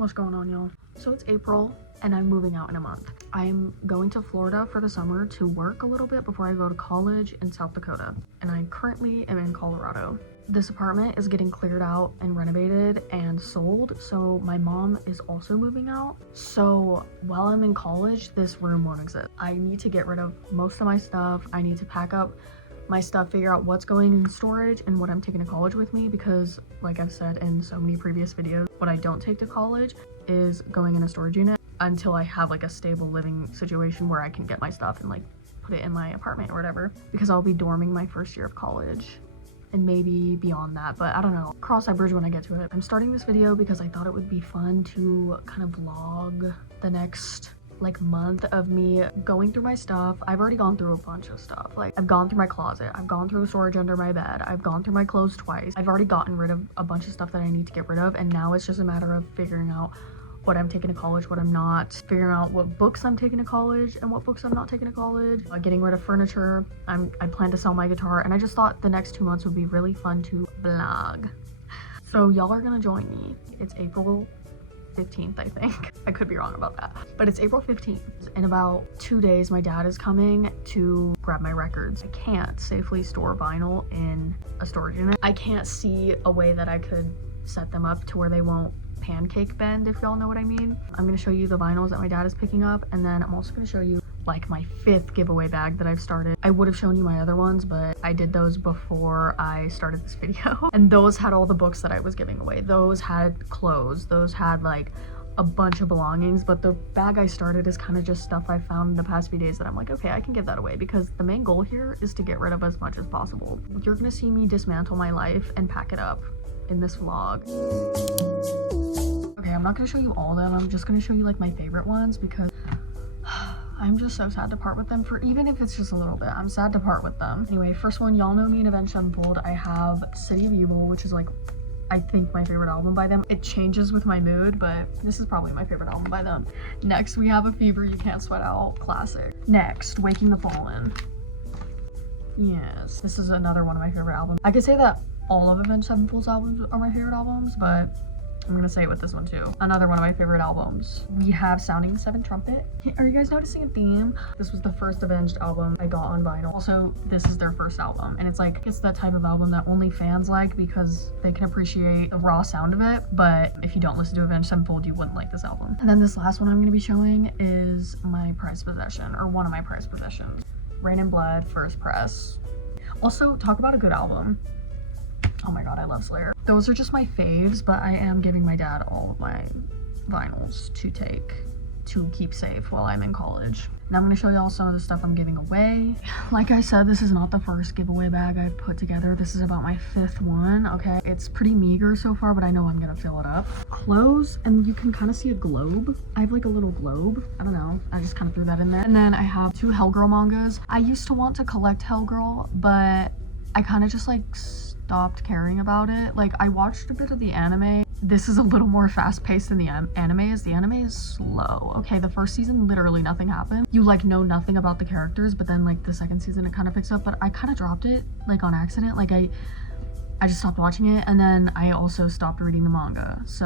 What's going on, y'all? So it's April and I'm moving out in a month. I'm going to Florida for the summer to work a little bit before I go to college in South Dakota, and I currently am in Colorado. This apartment is getting cleared out and renovated and sold, so my mom is also moving out. So while I'm in college, this room won't exist. I need to get rid of most of my stuff. I need to pack up my stuff, figure out what's going in storage and what I'm taking to college with me, because like I've said in so many previous videos, what I don't take to college is going in a storage unit until I have like a stable living situation where I can get my stuff and like put it in my apartment or whatever, because I'll be dorming my first year of college and maybe beyond that, but I don't know. Cross that bridge when I get to it. I'm starting this video because I thought it would be fun to kind of vlog the next like month of me going through my stuff. I've already gone through a bunch of stuff. Like I've gone through my closet, I've gone through the storage under my bed, I've gone through my clothes twice. I've already gotten rid of a bunch of stuff that I need to get rid of, and now it's just a matter of figuring out what I'm taking to college, what I'm not, figuring out what books I'm taking to college and what books I'm not taking to college, getting rid of furniture. I plan to sell my guitar, and I just thought the next 2 months would be really fun to vlog. So y'all are gonna join me. It's April 15th, I think. I could be wrong about that, but it's April 15th. In about 2 days, my dad is coming to grab my records. I can't safely store vinyl in a storage unit. I can't see a way that I could set them up to where they won't pancake bend, if y'all know what I mean. I'm gonna show you the vinyls that my dad is picking up, and then I'm also gonna show you like my 5th giveaway bag that I've started. I would have shown you my other ones, but I did those before I started this video. And those had all the books that I was giving away. Those had clothes, those had like a bunch of belongings, but the bag I started is kind of just stuff I found in the past few days that I'm like, okay, I can give that away, because the main goal here is to get rid of as much as possible. You're gonna see me dismantle my life and pack it up in this vlog. Okay, I'm not gonna show you all of them. I'm just gonna show you like my favorite ones, because I'm just so sad to part with them, for even if it's just a little bit. I'm sad to part with them. Anyway, first one, y'all know me in Avenged Sevenfold. I have City of Evil, which is like, I think my favorite album by them. It changes with my mood, but this is probably my favorite album by them. Next, we have A Fever You Can't Sweat Out, classic. Next, Waking the Fallen. Yes, this is another one of my favorite albums. I could say that all of Avenged Sevenfold's albums are my favorite albums, but I'm gonna say it with this one too. Another one of my favorite albums. We have Sounding Seven Trumpet. Are you guys noticing a theme? This was the first Avenged album I got on vinyl. Also, this is their first album, and it's like, it's that type of album that only fans like because they can appreciate the raw sound of it, but if you don't listen to Avenged Sevenfold, you wouldn't like this album. And then this last one I'm gonna be showing is my prized possession, or one of my prized possessions. Rain and Blood, First Press. Also, talk about a good album. Oh my god, I love Slayer. Those are just my faves, but I am giving my dad all of my vinyls to keep safe while I'm in college. Now I'm gonna show y'all some of the stuff I'm giving away. Like I said, this is not the first giveaway bag I've put together. This is about my 5th one, okay? It's pretty meager so far, but I know I'm gonna fill it up. Clothes, and you can kind of see a globe. I have like a little globe. I don't know. I just kind of threw that in there. And then I have 2 Hellgirl mangas. I used to want to collect Hellgirl, but I kind of just like stopped caring about it. Like, I watched a bit of the anime. This is a little more fast-paced than the anime is. The anime is slow. Okay, the first season, literally nothing happened. You like know nothing about the characters, but then like the second season it kind of picks up, but I kind of dropped it like on accident. Like I just stopped watching it, and then I also stopped reading the manga. So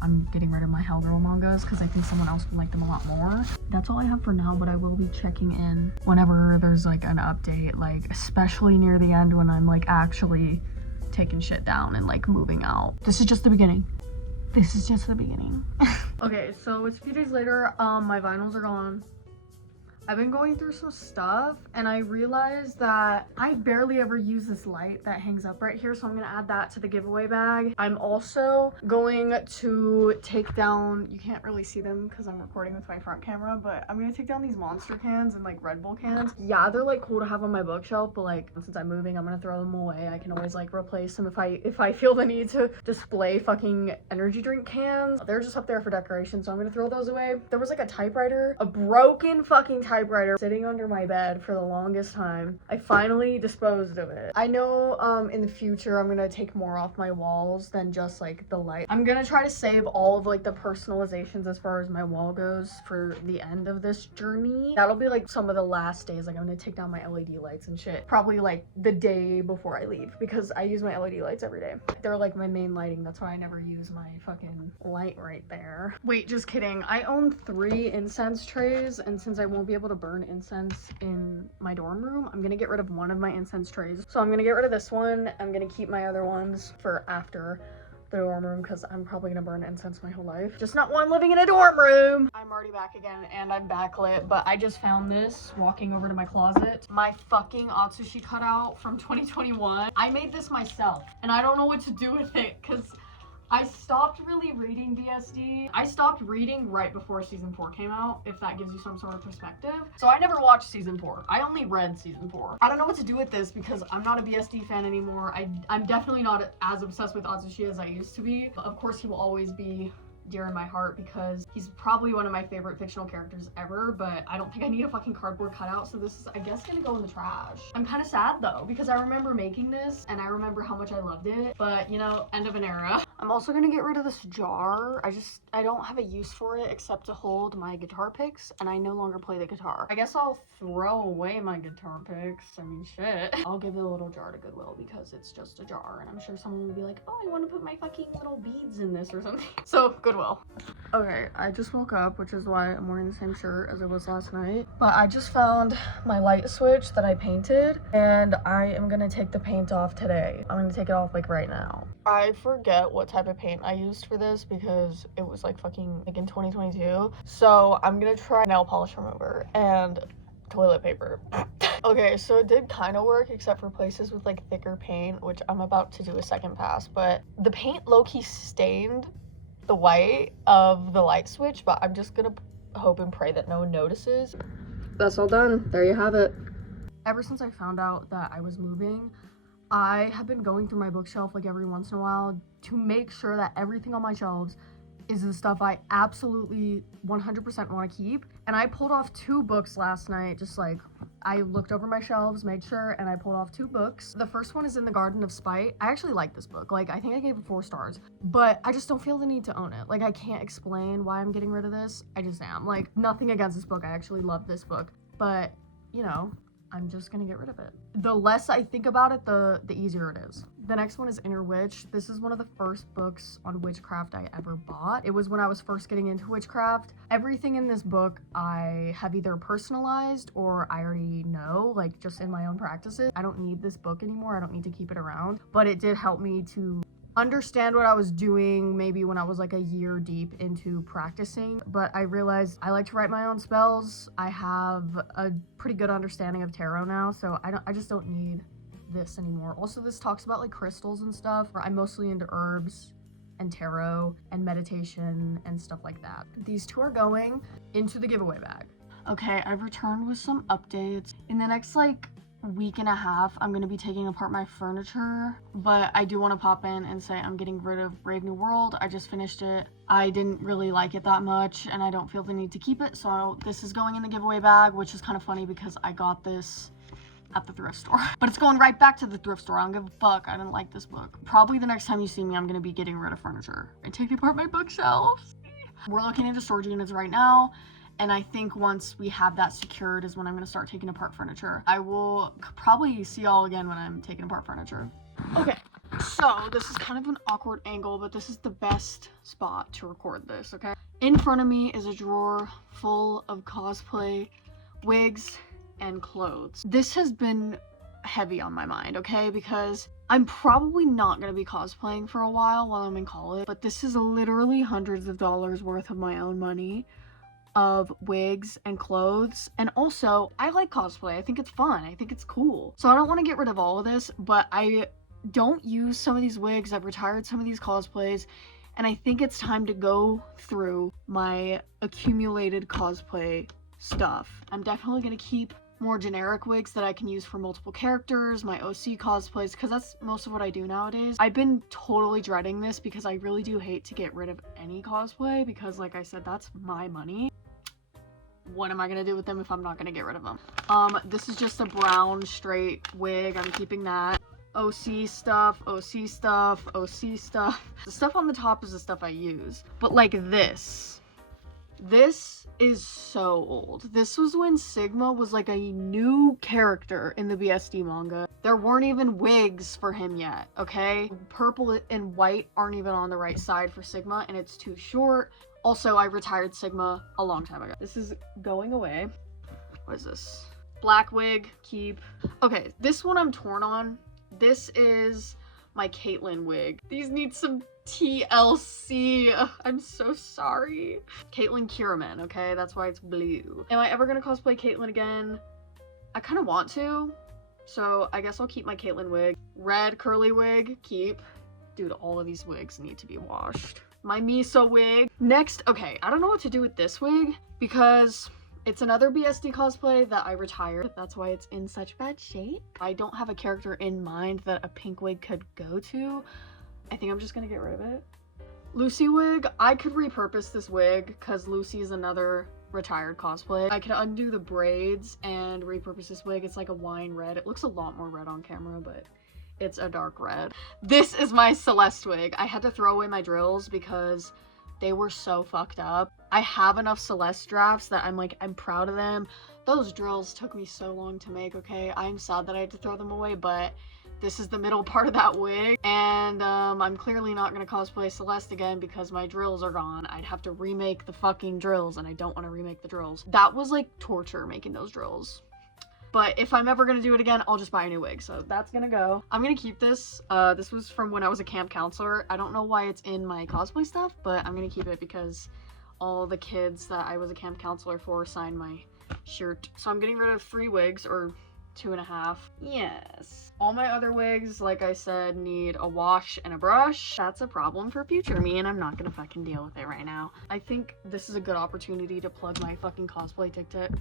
I'm getting rid of my Hellgirl mangas because I think someone else would like them a lot more. That's all I have for now, but I will be checking in whenever there's like an update, like especially near the end when I'm like actually taking shit down and like moving out. This is just the beginning. This is just the beginning. Okay, so it's a few days later. My vinyls are gone. I've been going through some stuff, and I realized that I barely ever use this light that hangs up right here, so I'm gonna add that to the giveaway bag. I'm also going to take down, you can't really see them because I'm recording with my front camera, but I'm gonna take down these Monster cans and like Red Bull cans. Yeah, they're like cool to have on my bookshelf, but like since I'm moving, I'm gonna throw them away. I can always like replace them if I feel the need to display fucking energy drink cans. They're just up there for decoration, so I'm gonna throw those away. There was like a typewriter, a broken fucking typewriter typewriter sitting under my bed for the longest time. I finally disposed of it. I know in the future I'm gonna take more off my walls than just like the light. I'm gonna try to save all of like the personalizations as far as my wall goes for the end of this journey. That'll be like some of the last days. Like I'm gonna take down my LED lights and shit. Probably like the day before I leave because I use my LED lights every day. They're like my main lighting. That's why I never use my fucking light right there. Wait, just kidding. I own 3 incense trays, and since I won't be able to burn incense in my dorm room, I'm gonna get rid of one of my incense trays. So I'm gonna get rid of this one. I'm gonna keep my other ones for after the dorm room because I'm probably gonna burn incense my whole life. Just not while I'm living in a dorm room. I'm already back again and I'm backlit, but I just found this walking over to my closet. My fucking Atsushi cutout from 2021. I made this myself and I don't know what to do with it because I stopped really reading BSD. I stopped reading right before season 4 came out, if that gives you some sort of perspective. So I never watched season 4. I only read season 4. I don't know what to do with this because I'm not a BSD fan anymore. I'm definitely not as obsessed with Atsushi as I used to be. Of course, he will always be dear in my heart because he's probably one of my favorite fictional characters ever, but I don't think I need a fucking cardboard cutout, so this is, I guess, gonna go in the trash. I'm kind of sad though because I remember making this and I remember how much I loved it, but you know, end of an era. I'm also gonna get rid of this jar. I don't have a use for it except to hold my guitar picks, and I no longer play the guitar. I guess I'll throw away my guitar picks. I mean, shit. I'll give the little jar to Goodwill because it's just a jar, and I'm sure someone will be like, oh, I want to put my fucking little beads in this or something. So, Goodwill. Okay, I just woke up, which is why I'm wearing the same shirt as I was last night. But I just found my light switch that I painted, and I am gonna take the paint off today. I'm gonna take it off like right now. I forget what type of paint I used for this because it was like fucking like in 2022. So I'm gonna try nail polish remover and toilet paper. Okay, so it did kind of work except for places with like thicker paint, which I'm about to do a second pass, but the paint low-key stained the white of the light switch, but I'm just gonna hope and pray that no one notices. That's all done. There you have it. Ever since I found out that I was moving, I have been going through my bookshelf like every once in a while to make sure that everything on my shelves is the stuff I absolutely 100% want to keep. And I pulled off 2 books last night, just like I looked over my shelves, made sure, and I pulled off 2 books. The first one is In the Garden of Spite. I actually like this book. Like, I think I gave it 4 stars, but I just don't feel the need to own it. Like, I can't explain why I'm getting rid of this. I just am. Like, nothing against this book. I actually love this book, but you know, I'm just gonna get rid of it. The less I think about it, the easier it is. The next one is Inner Witch. This is one of the first books on witchcraft I ever bought. It was when I was first getting into witchcraft. Everything in this book I have either personalized or I already know, like just in my own practices. I don't need this book anymore. I don't need to keep it around, but it did help me to understand what I was doing maybe when I was like a year deep into practicing, but I realized I like to write my own spells. I have a pretty good understanding of tarot now, so I just don't need this anymore. Also, this talks about like crystals and stuff. I'm mostly into herbs and tarot and meditation and stuff like that. These 2 are going into the giveaway bag. Okay, I've returned with some updates. In the next like week and a half, I'm gonna be taking apart my furniture, but I do want to pop in and say I'm getting rid of Brave New World. I just finished it. I didn't really like it that much and I don't feel the need to keep it, so this is going in the giveaway bag, which is kind of funny because I got this at the thrift store, but it's going right back to the thrift store. I don't give a fuck. I didn't like this book. Probably the next time you see me, I'm gonna be getting rid of furniture and taking apart my bookshelves. We're looking into storage units right now, and I think once we have that secured is when I'm gonna start taking apart furniture. I will probably see y'all again when I'm taking apart furniture. Okay, so this is kind of an awkward angle, but this is the best spot to record this, okay? In front of me is a drawer full of cosplay wigs and clothes. This has been heavy on my mind, okay? Because I'm probably not gonna be cosplaying for a while I'm in college, but this is literally hundreds of dollars worth of my own money of wigs and clothes. And also, I like cosplay. I think it's fun. I think it's cool. So I don't want to get rid of all of this, but I don't use some of these wigs. I've retired some of these cosplays, and I think it's time to go through my accumulated cosplay stuff. I'm definitely gonna keep more generic wigs that I can use for multiple characters, my OC cosplays, because that's most of what I do nowadays. I've been totally dreading this because I really do hate to get rid of any cosplay because, like I said, that's my money. what am I gonna do with them if I'm not gonna get rid of them? This is just a brown straight wig. I'm keeping that. OC stuff, OC stuff, OC stuff. The stuff on the top is the stuff I use. But like this is so old. This was when Sigma was like a new character in the BSD manga. There weren't even wigs for him yet, okay? Purple and white aren't even on the right side for Sigma, and it's too short. Also, I retired Sigma a long time ago. This is going away. What is this? Black wig, keep. Okay, this one I'm torn on. This is my Caitlyn wig. These need some TLC. Ugh, I'm so sorry. Caitlyn Kiraman, okay? That's why it's blue. Am I ever gonna cosplay Caitlyn again? I kind of want to, so I guess I'll keep my Caitlyn wig. Red curly wig, keep. Dude, all of these wigs need to be washed. My Miso wig. Next, okay, I don't know what to do with this wig because it's another BSD cosplay that I retired. That's why it's in such bad shape. I don't have a character in mind that a pink wig could go to. I think I'm just gonna get rid of it. Lucy wig, I could repurpose this wig because Lucy is another retired cosplay. I could undo the braids and repurpose this wig. It's like a wine red. It looks a lot more red on camera, but it's a dark red. This is my Celeste wig. I had to throw away my drills because they were so fucked up. I have enough Celeste drafts that I'm proud of them. Those drills took me so long to make, okay? I'm sad that I had to throw them away, but this is the middle part of that wig. And I'm clearly not gonna cosplay Celeste again because my drills are gone. I'd have to remake the fucking drills and I don't want to remake the drills. That was like torture making those drills. But if I'm ever gonna do it again, I'll just buy a new wig. So that's gonna go. I'm gonna keep this. This was from when I was a camp counselor. I don't know why it's in my cosplay stuff, but I'm gonna keep it because all the kids that I was a camp counselor for signed my shirt. So I'm getting rid of 3 wigs, or 2.5. Yes. All my other wigs, like I said, need a wash and a brush. That's a problem for future me, and I'm not gonna fucking deal with it right now. I think this is a good opportunity to plug my fucking cosplay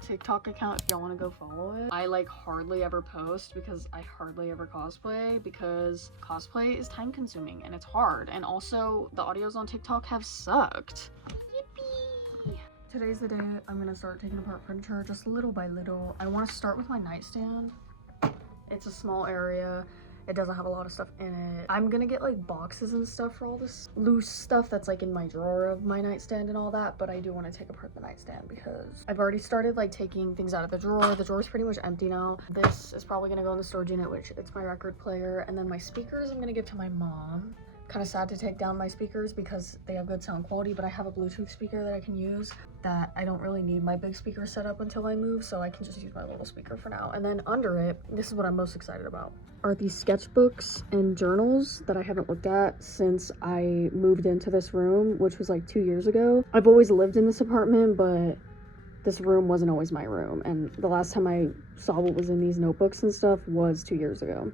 TikTok account if y'all want to go follow it. I like hardly ever post because I hardly ever cosplay because cosplay is time consuming and it's hard. And also the audios on TikTok have sucked. Yippee! Today's the day I'm gonna start taking apart furniture just little by little. I want to start with my nightstand. It's a small area. It doesn't have a lot of stuff in it. I'm gonna get like boxes and stuff for all this loose stuff that's like in my drawer of my nightstand and all that, but I do want to take apart the nightstand because I've already started like taking things out of the drawer. The drawer's pretty much empty now. This is probably gonna go in the storage unit, which it's my record player, and then my speakers I'm gonna give to my mom. Kind of sad to take down my speakers because they have good sound quality, but I have a Bluetooth speaker that I can use that I don't really need my big speaker set up until I move, so I can just use my little speaker for now. And then under it, this is what I'm most excited about, are these sketchbooks and journals that I haven't looked at since I moved into this room, which was like 2 years ago. I've always lived in this apartment, but this room wasn't always my room, and the last time I saw what was in these notebooks and stuff was 2 years ago.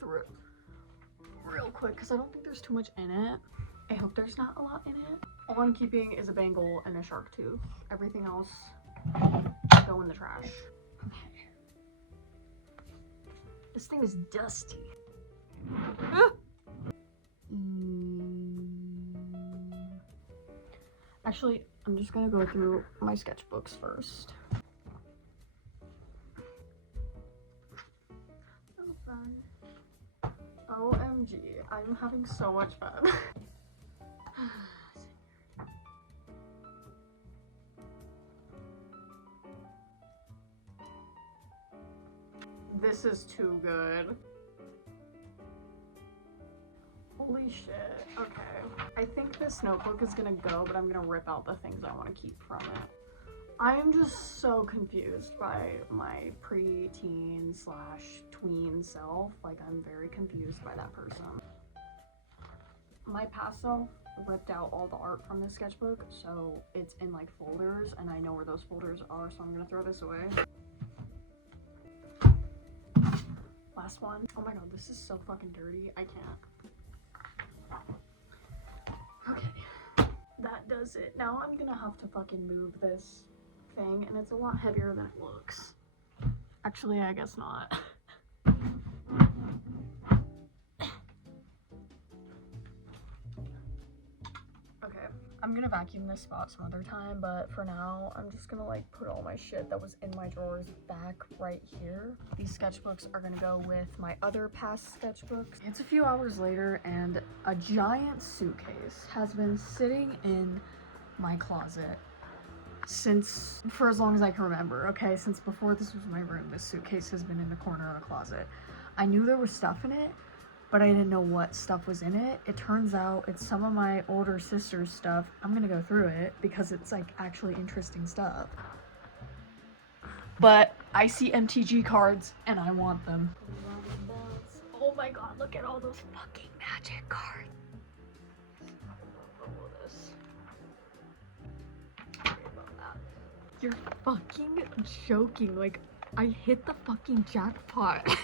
Through it real quick because I don't think there's too much in it. I hope there's not a lot in it. All I'm keeping is a bangle and a shark tooth. Everything else go in the trash. Okay. This thing is dusty. Ah! Actually, I'm just gonna go through my sketchbooks first. Oh, fun. OMG, I'm having so much fun. This is too good. Holy shit. Okay. I think this notebook is gonna go, but I'm gonna rip out the things I want to keep from it. I am just so confused by my pre-teen / tween self. Like, I'm very confused by that person. My past self ripped out all the art from this sketchbook, so it's in like folders, and I know where those folders are, so I'm gonna throw this away. Last one. Oh my god, this is so fucking dirty. I can't. Okay. That does it. Now I'm gonna have to fucking move this thing, and it's a lot heavier than it looks. Actually, I guess not. Okay, I'm gonna vacuum this spot some other time, but for now, I'm just gonna like put all my shit that was in my drawers back right here. These sketchbooks are gonna go with my other past sketchbooks. It's a few hours later, and a giant suitcase has been sitting in my closet for as long as I can remember. Okay, since before this was my room, this suitcase has been in the corner of the closet. I knew there was stuff in it, but I didn't know what stuff was in it. It turns out it's some of my older sister's stuff. I'm gonna go through it because it's like actually interesting stuff. But I see MTG cards and I want them. Oh my god, look at all those fucking magic cards. You're fucking joking. Like, I hit the fucking jackpot.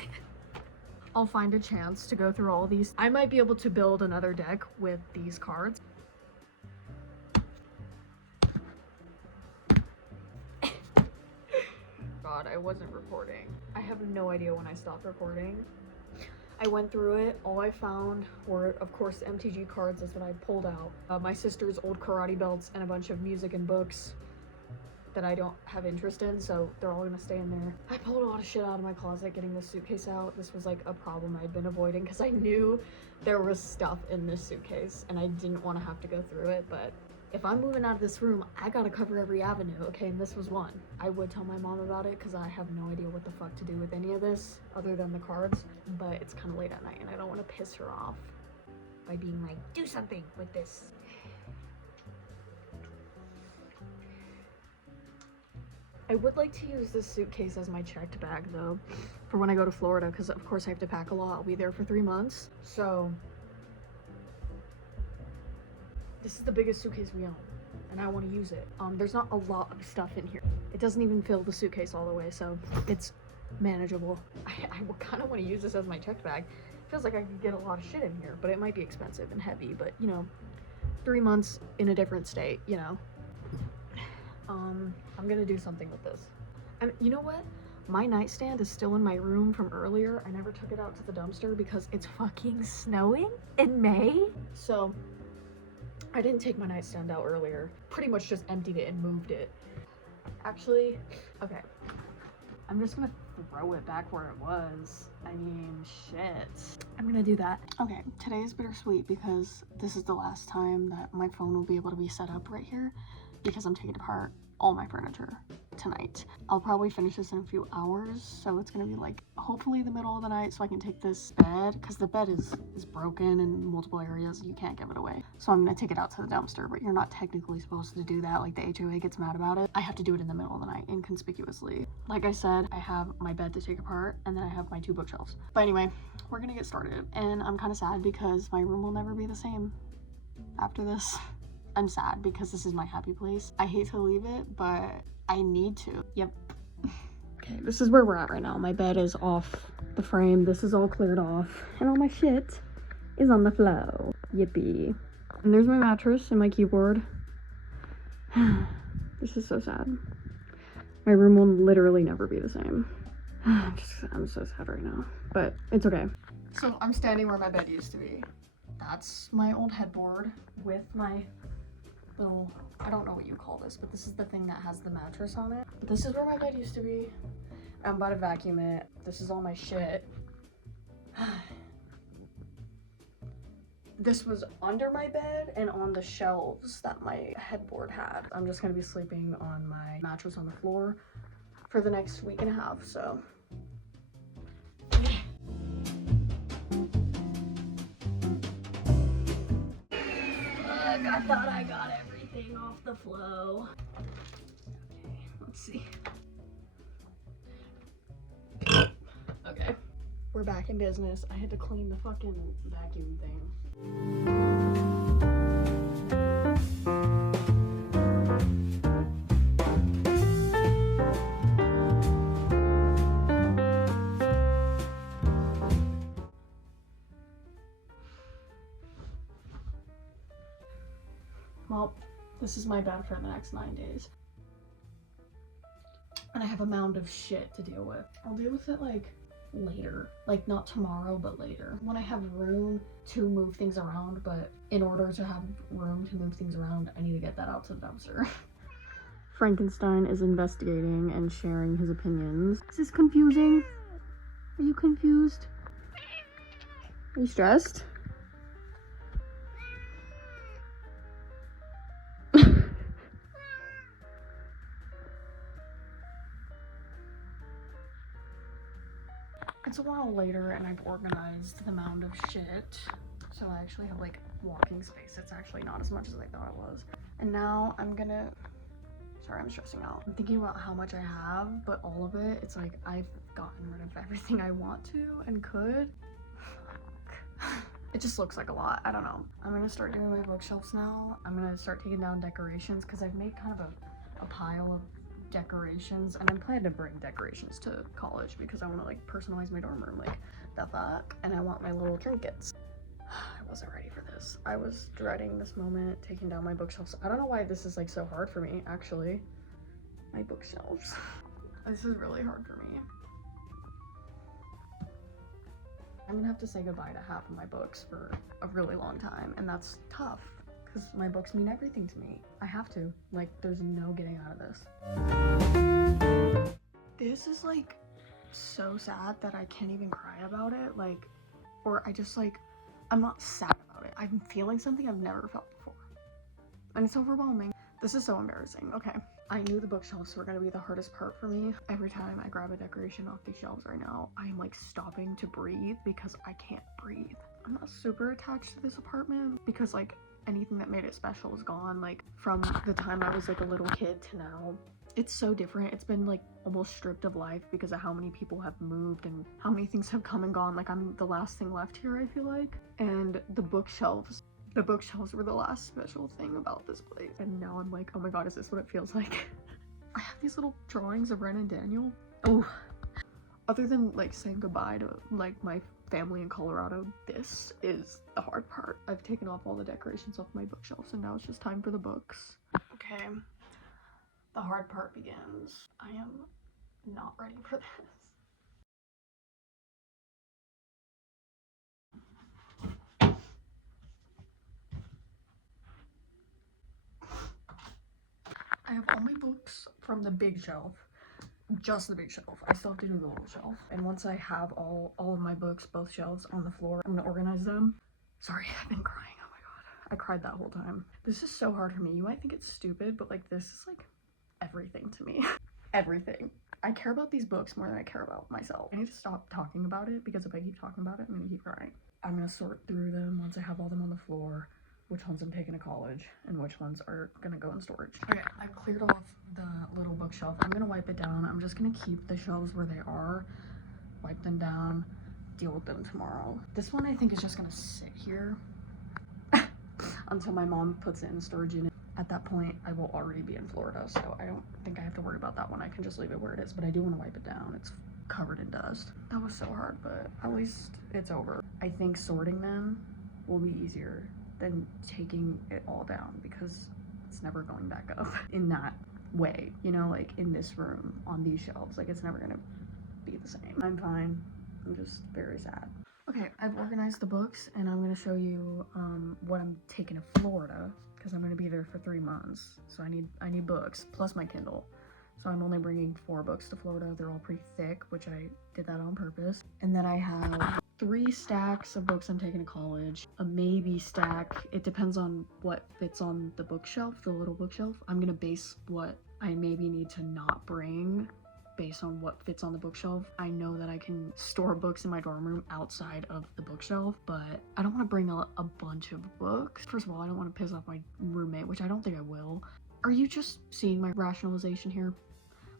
I'll find a chance to go through all these. I might be able to build another deck with these cards. God, I wasn't recording. I have no idea when I stopped recording. I went through it. All I found were, of course, MTG cards is what I pulled out. My sister's old karate belts and a bunch of music and books that I don't have interest in, so they're all gonna stay in there. I pulled a lot of shit out of my closet getting this suitcase out. This was like a problem I'd been avoiding because I knew there was stuff in this suitcase and I didn't want to have to go through it, but if I'm moving out of this room, I gotta cover every avenue, okay? And this was one. I would tell my mom about it because I have no idea what the fuck to do with any of this other than the cards, but it's kind of late at night and I don't want to piss her off by being like, do something with this. I would like to use this suitcase as my checked bag though, for when I go to Florida, because of course I have to pack a lot. I'll be there for 3 months. So this is the biggest suitcase we own and I want to use it. There's not a lot of stuff in here. It doesn't even fill the suitcase all the way, so it's manageable. I kind of want to use this as my checked bag. Feels like I could get a lot of shit in here, but it might be expensive and heavy, but you know, 3 months in a different state, you know. I'm gonna do something with this. And you know what? My nightstand is still in my room from earlier. I never took it out to the dumpster because it's fucking snowing in May. So I didn't take my nightstand out earlier. Pretty much just emptied it and moved it. Actually, okay. I'm just gonna throw it back where it was. I mean, shit. I'm gonna do that. Okay, today is bittersweet because this is the last time that my phone will be able to be set up right here, because I'm taking apart all my furniture tonight. I'll probably finish this in a few hours, so it's gonna be like hopefully the middle of the night so I can take this bed, because the bed is broken in multiple areas. You can't give it away. So I'm gonna take it out to the dumpster, but you're not technically supposed to do that. Like, the HOA gets mad about it. I have to do it in the middle of the night, inconspicuously. Like I said, I have my bed to take apart, and then I have my 2 bookshelves. But anyway, we're gonna get started. And I'm kind of sad because my room will never be the same after this. I'm sad because this is my happy place. I hate to leave it, but I need to. Yep. Okay, this is where we're at right now. My bed is off the frame. This is all cleared off. And all my shit is on the floor. Yippee. And there's my mattress and my keyboard. This is so sad. My room will literally never be the same. I'm so sad right now, but it's okay. So I'm standing where my bed used to be. That's my old headboard with my little, I don't know what you call this, but this is the thing that has the mattress on it. This is where my bed used to be. I'm about to vacuum it. This is all my shit. This was under my bed and on the shelves that my headboard had. I'm just gonna be sleeping on my mattress on the floor for the next week and a half, so. I thought I got everything off the flow. Okay, let's see. Okay, we're back in business. I had to clean the fucking vacuum thing. Well, This is my bed for the next 9 days. And I have a mound of shit to deal with. I'll deal with it like later. Like not tomorrow, but later. When I have room to move things around, but in order to have room to move things around, I need to get that out to the dumpster. Frankenstein is investigating and sharing his opinions. Is this confusing? Are you confused? Are you stressed? It's a while later and I've organized the mound of shit. So I actually have like walking space. It's actually not as much as I thought it was. And now I'm gonna, sorry, I'm stressing out. I'm thinking about how much I have, but all of it, it's like I've gotten rid of everything I want to and could. It just looks like a lot. I don't know. I'm gonna start doing my bookshelves now. I'm gonna start taking down decorations because I've made kind of a pile of decorations, and I'm planning to bring decorations to college because I want to like personalize my dorm room like the fuck, and I want my little trinkets. I wasn't ready for this. I was dreading this moment, taking down my bookshelves. I don't know why this is like so hard for me, actually. My bookshelves. This is really hard for me. I'm gonna have to say goodbye to half of my books for a really long time, and that's tough because my books mean everything to me. I have to. Like, there's no getting out of this. This is like so sad that I can't even cry about it. Like, or I just like, I'm not sad about it. I'm feeling something I've never felt before. And it's overwhelming. This is so embarrassing. Okay. I knew the bookshelves were gonna be the hardest part for me. Every time I grab a decoration off these shelves right now, I'm like stopping to breathe because I can't breathe. I'm not super attached to this apartment because like anything that made it special is gone. Like from the time I was like a little kid to now, it's so different. It's been like almost stripped of life because of how many people have moved and how many things have come and gone. Like I'm the last thing left here, I feel like. And the bookshelves were the last special thing about this place. And now I'm like, oh my god, is this what it feels like? I have these little drawings of Ren and Daniel. Oh, other than like saying goodbye to like my family in Colorado, this is the hard part. I've taken off all the decorations off my bookshelves and now it's just time for the books. Okay, the hard part begins. I am not ready for this. I have all my books from the big shelf, just the big shelf. I still have to do the little shelf. And once I have all of my books, both shelves on the floor, I'm gonna organize them. Sorry, I've been crying, oh my god. I cried that whole time. This is so hard for me. You might think it's stupid, but like this is like everything to me. Everything. I care about these books more than I care about myself. I need to stop talking about it because if I keep talking about it, I'm gonna keep crying. I'm gonna sort through them once I have all them on the floor, which ones I'm taking to college and which ones are gonna go in storage. Okay, I've cleared off the little bookshelf. I'm gonna wipe it down. I'm just gonna keep the shelves where they are, wipe them down, deal with them tomorrow. This one I think is just gonna sit here until my mom puts it in storage unit. At that point, I will already be in Florida, so I don't think I have to worry about that one. I can just leave it where it is, but I do want to wipe it down. It's covered in dust. That was so hard, but at least it's over. I think sorting them will be easier than taking it all down because it's never going back up in that way, you know, like in this room on these shelves. Like it's never gonna be the same. I'm fine. I'm just very sad. Okay, I've organized the books and I'm gonna show you what I'm taking to Florida because I'm gonna be there for 3 months. So I need books plus my Kindle. So I'm only bringing 4 books to Florida. They're all pretty thick, which I did that on purpose. And then I have 3 stacks of books I'm taking to college, a maybe stack. It depends on what fits on the bookshelf, the little bookshelf. I'm gonna base what I maybe need to not bring based on what fits on the bookshelf. I know that I can store books in my dorm room outside of the bookshelf, but I don't want to bring a bunch of books. First of all, I don't want to piss off my roommate, which I don't think I will. Are you just seeing my rationalization here?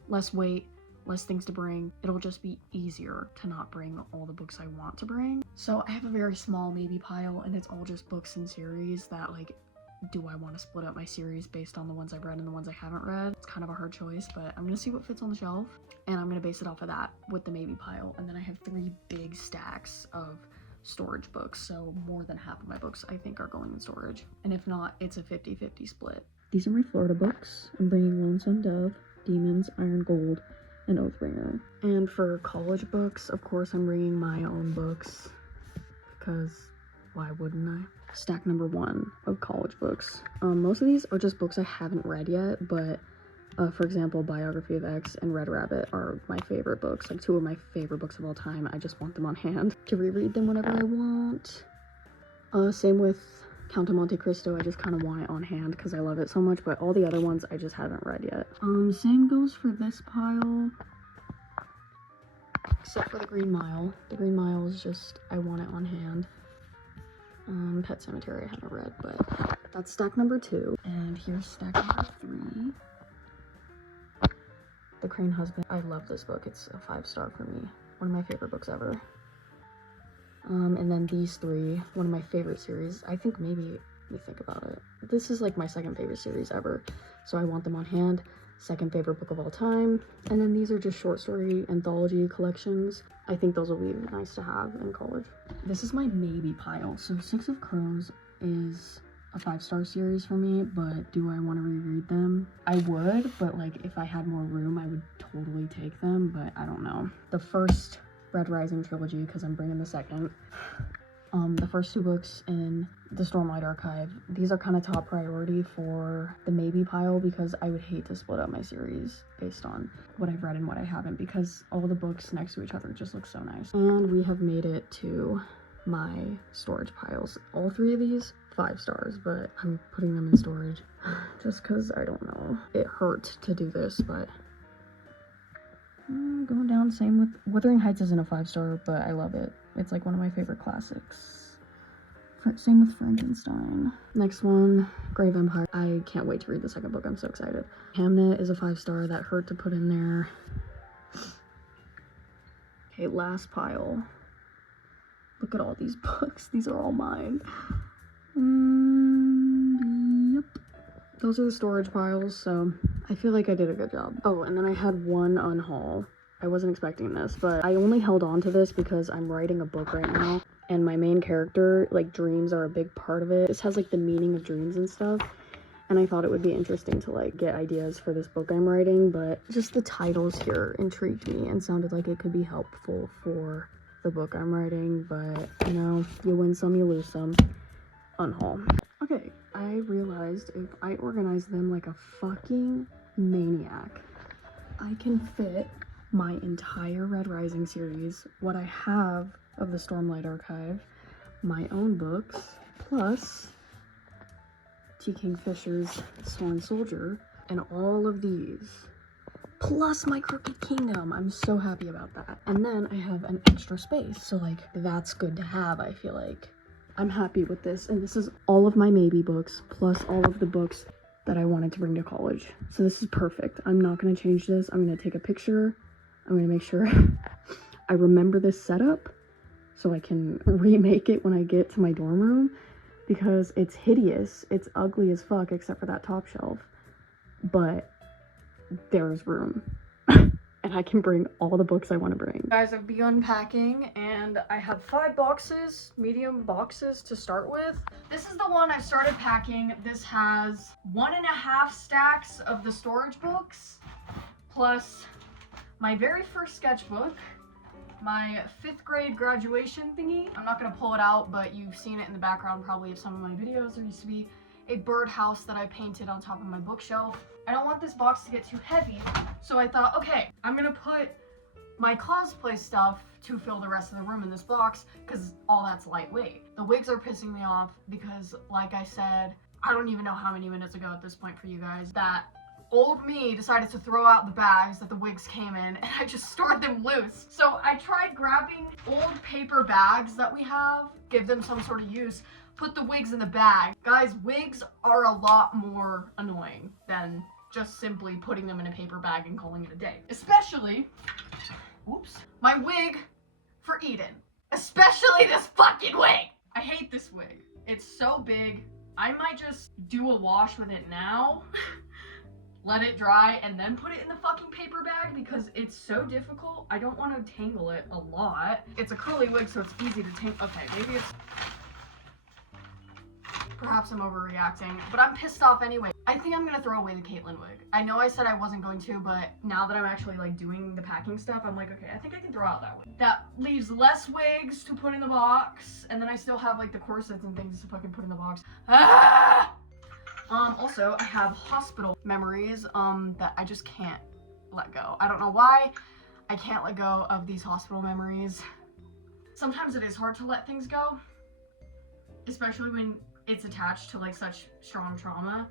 Less weight, less things to bring. It'll just be easier to not bring all the books I want to bring. So I have a very small maybe pile and it's all just books in series that like, do I want to split up my series based on the ones I've read and the ones I haven't read? It's kind of a hard choice, but I'm gonna see what fits on the shelf and I'm gonna base it off of that with the maybe pile. And then I have 3 big stacks of storage books, so more than half of my books I think are going in storage. And if not, it's a 50-50 split. These are my Florida books. I'm bringing Lonesome Dove, Demons, Iron Gold, and Oathbringer. And for college books, of course, I'm bringing my own books because why wouldn't I? Stack number 1 of college books. Most of these are just books I haven't read yet, but for example, Biography of X and Red Rabbit are my favorite books, like 2 of my favorite books of all time. I just want them on hand to reread them whenever I want. Same with Count of Monte Cristo. I just kind of want it on hand because I love it so much, but all the other ones I just haven't read yet. Same goes for this pile, except for the Green Mile. The Green Mile is just, I want it on hand. Pet Sematary I haven't read, but that's stack number 2. And here's stack number 3. The Crane Husband. I love this book. It's a 5-star for me. One of my favorite books ever. And then these 3, one of my favorite series. I think maybe, let me think about it. This is like my 2nd favorite series ever. So I want them on hand. 2nd favorite book of all time. And then these are just short story anthology collections. I think those will be nice to have in college. This is my maybe pile. So 6 of Crows is a 5-star series for me, but do I want to reread them? I would, but like if I had more room, I would totally take them, but I don't know. The first Red Rising trilogy, because I'm bringing the 2nd. The first 2 books in the Stormlight Archive, these are kind of top priority for the maybe pile because I would hate to split up my series based on what I've read and what I haven't, because all the books next to each other just look so nice. And we have made it to my storage piles. All 3 of these, 5 stars, but I'm putting them in storage just because I don't know. It hurt to do this, but going down. Same with Wuthering Heights isn't a 5-star, but I love it. It's like one of my favorite classics. Same with Frankenstein. Next one, Grey Vampire. I can't wait to read the 2nd book. I'm so excited. Hamnet is a 5-star. That hurt to put in there. Okay, last pile. Look at all these books. These are all mine. Yep. Those are the storage piles, so I feel like I did a good job. Oh, and then I had one unhaul. I wasn't expecting this, but I only held on to this because I'm writing a book right now, and my main character, like, dreams are a big part of it. This has, like, the meaning of dreams and stuff, and I thought it would be interesting to, like, get ideas for this book I'm writing, but just the titles here intrigued me and sounded like it could be helpful for the book I'm writing, but, you know, you win some, you lose some. Unhaul. Okay, I realized if I organize them like a fucking maniac, I can fit my entire Red Rising series, what I have of the Stormlight Archive, my own books, plus T. Kingfisher's Sworn Soldier, and all of these, plus my Crooked Kingdom. I'm so happy about that. And then I have an extra space, so like that's good to have. I feel like I'm happy with this, and this is all of my maybe books plus all of the books that I wanted to bring to college. So this is perfect. I'm not going to change this. I'm going to take a picture. I'm going to make sure I remember this setup so I can remake it when I get to my dorm room, because it's hideous. It's ugly as fuck except for that top shelf, but there's room. And I can bring all the books I want to bring. Guys, I've begun packing, and I have 5 boxes, medium boxes to start with. This is the one I started packing. This has 1.5 stacks of the storage books, plus my very first sketchbook, my 5th grade graduation thingy. I'm not gonna pull it out, but you've seen it in the background probably of some of my videos. There used to be a birdhouse that I painted on top of my bookshelf. I don't want this box to get too heavy, so I thought, okay, I'm gonna put my cosplay stuff to fill the rest of the room in this box, because all that's lightweight. The wigs are pissing me off because, like I said, I don't even know how many minutes ago at this point for you guys, that old me decided to throw out the bags that the wigs came in, and I just stored them loose. So I tried grabbing old paper bags that we have, give them some sort of use, put the wigs in the bag. Guys, wigs are a lot more annoying than just simply putting them in a paper bag and calling it a day. Especially, whoops, my wig for Eden. Especially this fucking wig. I hate this wig. It's so big. I might just do a wash with it now, let it dry, and then put it in the fucking paper bag because it's so difficult. I don't want to tangle it a lot. It's a curly wig, so it's easy to tangle. Okay, maybe it's... Perhaps I'm overreacting, but I'm pissed off anyway. I think I'm gonna throw away the Caitlyn wig. I know I said I wasn't going to, but now that I'm actually like doing the packing stuff, I'm like, okay, I think I can throw out that wig. That leaves less wigs to put in the box, and then I still have like the corsets and things to fucking put in the box. Ah! Also, I have hospital memories, that I just can't let go. I don't know why I can't let go of these hospital memories. Sometimes it is hard to let things go, especially when it's attached to like such strong trauma.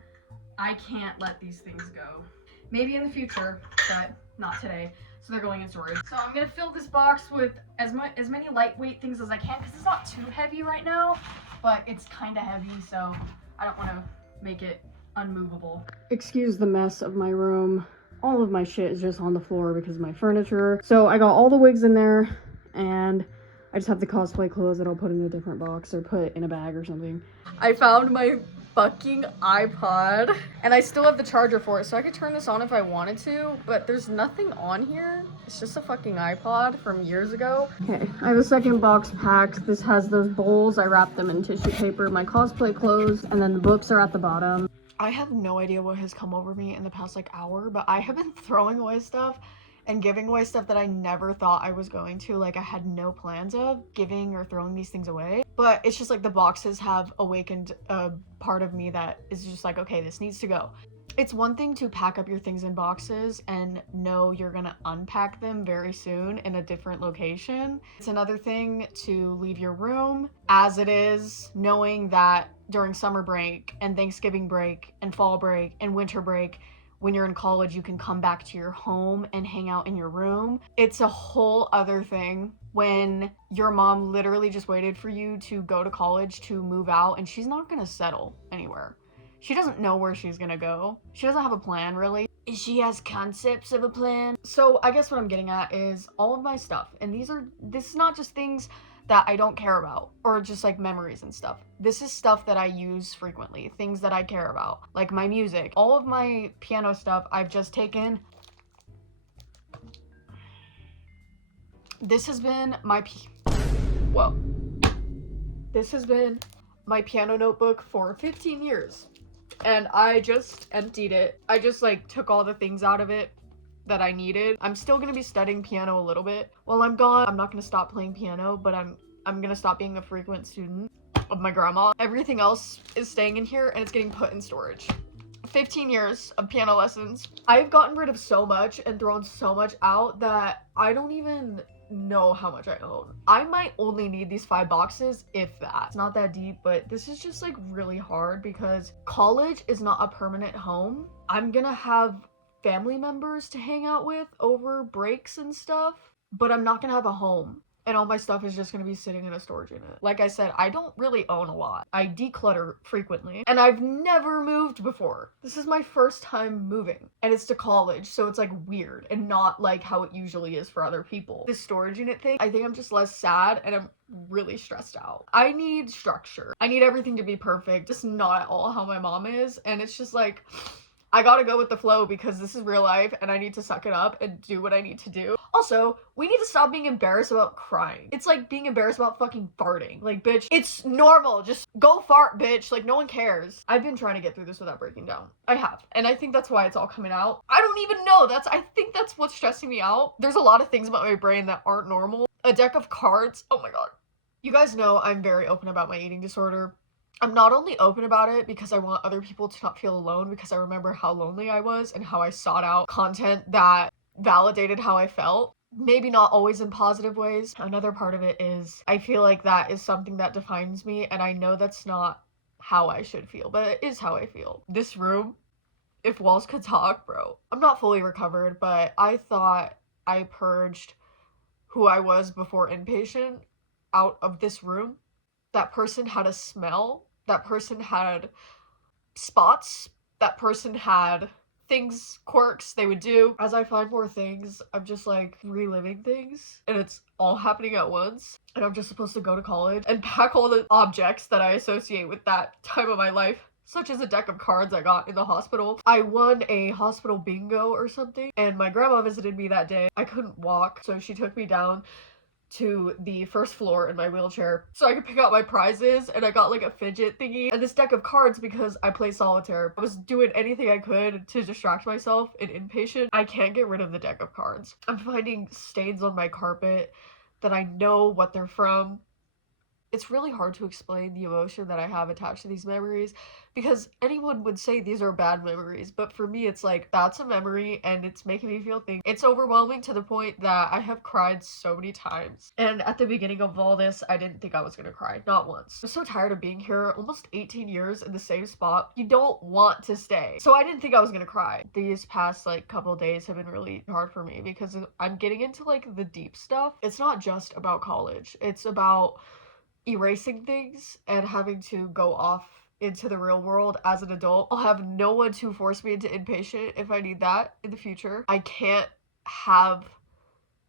I can't let these things go. Maybe in the future, but not today. So they're going in storage. So I'm gonna fill this box with as many lightweight things as I can, because it's not too heavy right now, but it's kind of heavy, so I don't want to make it unmovable. Excuse the mess of my room. All of my shit is just on the floor because of my furniture. So I got all the wigs in there, and I just have the cosplay clothes that I'll put in a different box or put in a bag or something. I found my fucking iPod, and I still have the charger for it, so I could turn this on if I wanted to, but there's nothing on here. It's just a fucking iPod from years ago. Okay, I have a second box packed. This has those bowls. I wrapped them in tissue paper, my cosplay clothes, and then the books are at the bottom. I have no idea what has come over me in the past like hour, but I have been throwing away stuff and giving away stuff that I never thought I was going to. Like, I had no plans of giving or throwing these things away, but it's just like the boxes have awakened a part of me that is just like, okay, this needs to go. It's one thing to pack up your things in boxes and know you're gonna unpack them very soon in a different location. It's another thing to leave your room as it is, knowing that during summer break and Thanksgiving break and fall break and winter break, when you're in college, you can come back to your home and hang out in your room. It's a whole other thing when your mom literally just waited for you to go to college to move out, and she's not gonna settle anywhere. She doesn't know where she's gonna go. She doesn't have a plan, really. She has concepts of a plan. So I guess what I'm getting at is all of my stuff, and this is not just things that I don't care about, or just like memories and stuff. This is stuff that I use frequently, things that I care about, like my music. All of my piano stuff I've just taken. This has been my This has been my piano notebook for 15 years. And I just emptied it. I just like took all the things out of it that I needed. I'm still gonna be studying piano a little bit while I'm gone. I'm not gonna stop playing piano, but I'm gonna stop being a frequent student of my grandma. Everything else is staying in here and it's getting put in storage. 15 years of piano lessons. I've gotten rid of so much and thrown so much out that I don't even know how much I own. I might only need these 5 boxes, if that. It's not that deep, but this is just like really hard because college is not a permanent home. I'm gonna have family members to hang out with over breaks and stuff, but I'm not gonna have a home. And all my stuff is just gonna be sitting in a storage unit. Like I said, I don't really own a lot. I declutter frequently, and I've never moved before. This is my first time moving, and it's to college, so it's like weird and not like how it usually is for other people. This storage unit thing, I think I'm just less sad and I'm really stressed out. I need structure. I need everything to be perfect, just not at all how my mom is, and it's just like, I gotta go with the flow because this is real life and I need to suck it up and do what I need to do. Also, we need to stop being embarrassed about crying. It's like being embarrassed about fucking farting. Like, bitch, it's normal. Just go fart, bitch. Like, no one cares. I've been trying to get through this without breaking down. I have. And I think that's why it's all coming out. I don't even know. I think that's what's stressing me out. There's a lot of things about my brain that aren't normal. A deck of cards. Oh my god. You guys know I'm very open about my eating disorder. I'm not only open about it because I want other people to not feel alone, because I remember how lonely I was and how I sought out content that validated how I felt. Maybe not always in positive ways. Another part of it is I feel like that is something that defines me, and I know that's not how I should feel, but it is how I feel. This room, if walls could talk, bro. I'm not fully recovered, but I thought I purged who I was before inpatient out of this room. That person had a smell. That person had spots. That person had things, quirks they would do. As I find more things, I'm just like reliving things, and it's all happening at once. And I'm just supposed to go to college and pack all the objects that I associate with that time of my life, such as a deck of cards I got in the hospital. I won a hospital bingo or something, and my grandma visited me that day. I couldn't walk, so she took me down to the first floor in my wheelchair so I could pick out my prizes, and I got like a fidget thingy and this deck of cards because I play solitaire. I was doing anything I could to distract myself in Inpatient. I can't get rid of the deck of cards. I'm finding stains on my carpet that I know what they're from. It's really hard to explain the emotion that I have attached to these memories because anyone would say these are bad memories, but for me it's like, that's a memory and it's making me feel things. It's overwhelming to the point that I have cried so many times. And at the beginning of all this, I didn't think I was gonna cry, not once. I'm so tired of being here almost 18 years in the same spot. You don't want to stay. So I didn't think I was gonna cry. These past like couple days have been really hard for me because I'm getting into like the deep stuff. It's not just about college. It's about erasing things and having to go off into the real world as an adult. I'll have no one to force me into Inpatient if I need that in the future. I can't have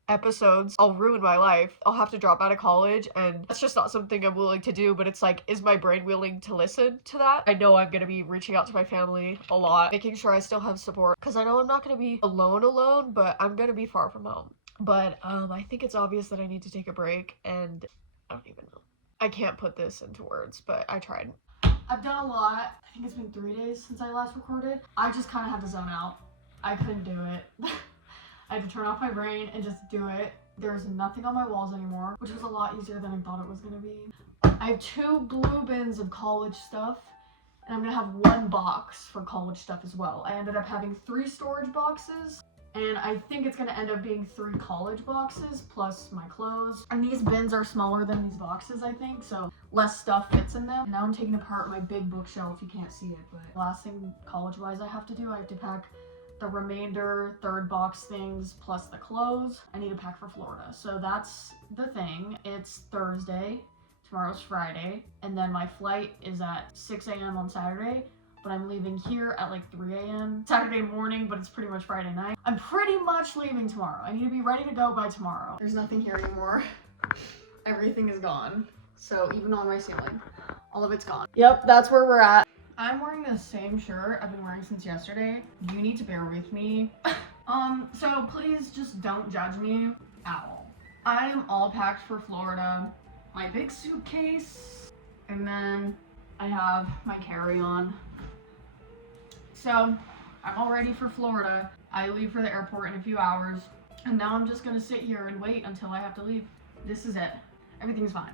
episodes. I'll ruin my life. I'll have to drop out of college, and that's just not something I'm willing to do. But it's like, is my brain willing to listen to that? I know I'm gonna be reaching out to my family a lot, making sure I still have support, because I know I'm not gonna be alone, but I'm gonna be far from home. But I think it's obvious that I need to take a break, and I don't even know. I can't put this into words, but I tried. I've done a lot. I think it's been 3 days since I last recorded. I just kind of had to zone out. I couldn't do it. I had to turn off my brain and just do it. There's nothing on my walls anymore, which was a lot easier than I thought it was gonna be. I have 2 blue bins of college stuff, and I'm gonna have 1 box for college stuff as well. I ended up having 3 storage boxes, and I think it's gonna end up being 3 college boxes plus my clothes. And these bins are smaller than these boxes, I think, so less stuff fits in them. Now I'm taking apart my big bookshelf. You can't see it, but last thing college-wise I have to do, I have to pack the remainder 3rd box things plus the clothes. I need to pack for Florida. So that's the thing. It's Thursday, tomorrow's Friday, and then my flight is at 6 a.m. on Saturday. But I'm leaving here at like 3 a.m. Saturday morning, but it's pretty much Friday night. I'm pretty much leaving tomorrow. I need to be ready to go by tomorrow. There's nothing here anymore. Everything is gone. So even on my ceiling, all of it's gone. Yep, that's where we're at. I'm wearing the same shirt I've been wearing since yesterday. You need to bear with me. So please just don't judge me at all. I am all packed for Florida. My big suitcase, and then I have my carry-on. So I'm all ready for Florida. I leave for the airport in a few hours, and now I'm just gonna sit here and wait until I have to leave. This is it. Everything's fine.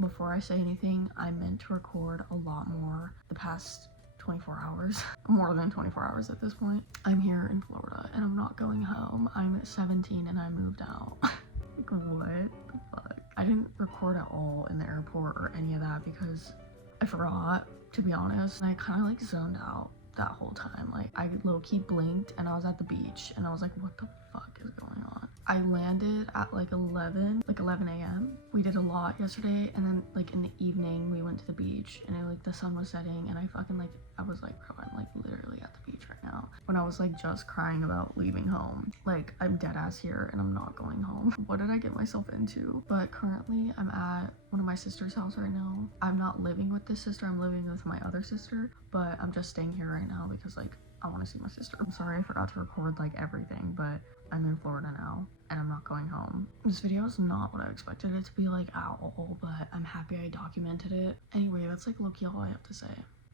Before I say anything, I meant to record a lot more the past 24 hours. More than 24 hours at this point. I'm here in Florida and I'm not going home. I'm 17 and I moved out. Like, what the fuck? I didn't record at all in the airport or any of that because I forgot, to be honest. And I kind of like zoned out that whole time. Like, I low-key blinked and I was at the beach and I was like, what the fuck is going on? I landed at like 11 a.m. We did a lot yesterday, and then like in the evening we went to the beach and like the sun was setting, and I was like, bro, I'm like literally at the beach right now. When I was like just crying about leaving home. Like, I'm dead ass here and I'm not going home. What did I get myself into? But currently I'm at one of my sister's house right now. I'm not living with this sister, I'm living with my other sister, but I'm just staying here right now because like I want to see my sister. I'm sorry I forgot to record like everything, but I'm in Florida now and I'm not going home. This video is not what I expected it to be like at all, but I'm happy I documented it. Anyway, that's like low-key all I have to say.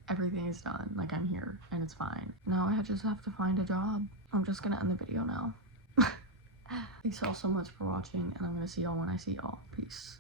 Everything is done. Like, I'm here and it's fine. Now I just have to find a job. I'm just gonna end the video now. Thanks all so much for watching, and I'm gonna see y'all when I see y'all. Peace.